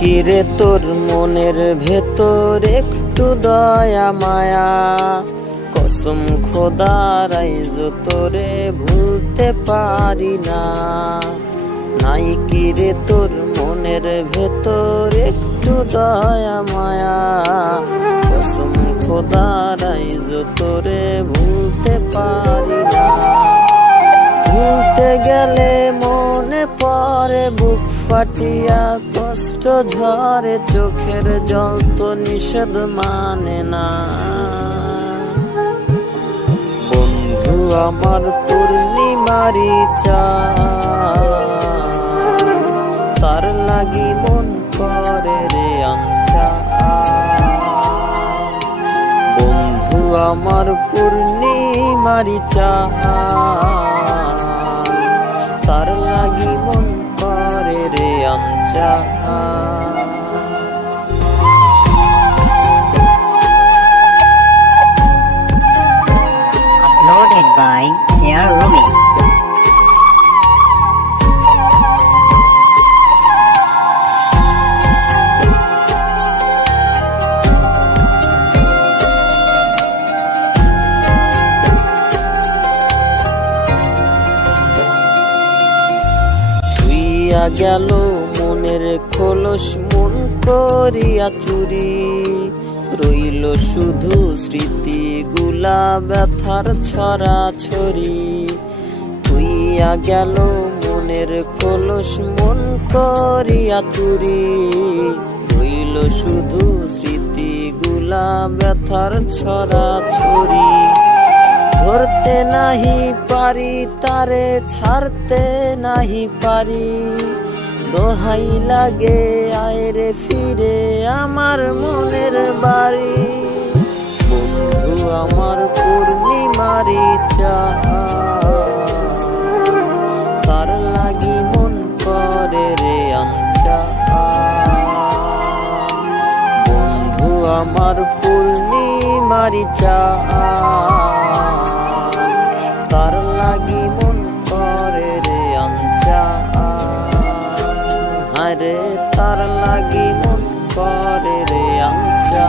কিরে তোর মনের ভেতর একটু দয়া মায়া, কসম খোদার আইজ তোরে ভুলতে পারি না। নাই কিরে তোর মনের ভেতর একটু দয়া মায়া, কসম খোদার আইজ তোরে ভুলতে পারি না। ভুলতে গেলে মনে পড়ে বুক ফাটিয়া, কষ্ট ঝরে চোখের জল তো নিষেধ মানে না। বন্ধু আমার পূর্ণিমারি চাঁদ, তার লাগি মন করে রে আঞ্চা। বন্ধু আমার পূর্ণিমারি চাঁদ, তার লাগি মন করে রে আঞ্চা। Uploaded by Air Rumi. গেল মনের খোলস মন করিয়া চুরি, রইল শুধু স্মৃতিগুলা ব্যথার ছড়া ছড়ি। তুইয়া গেল মনের খোলস মন করিয়া চুরি, রইল শুধু স্মৃতিগুলা ব্যথার ছড়া ছড়ি। ধরতে নাহি পারি তারে, ছাড়তে নাহি পারি, দোহাই লাগে আয় রে ফিরে আমার মনের বাড়ি। বন্ধু আমার পূর্ণিমারি চাঁদ, তার লাগি মন করে রে আঞ্চা। বন্ধু আমার পূর্ণিমারি চাঁদ, তার লাগি মন করে রে আঞ্চা। হায় রে তার লাগি মন করে রে আঞ্চা।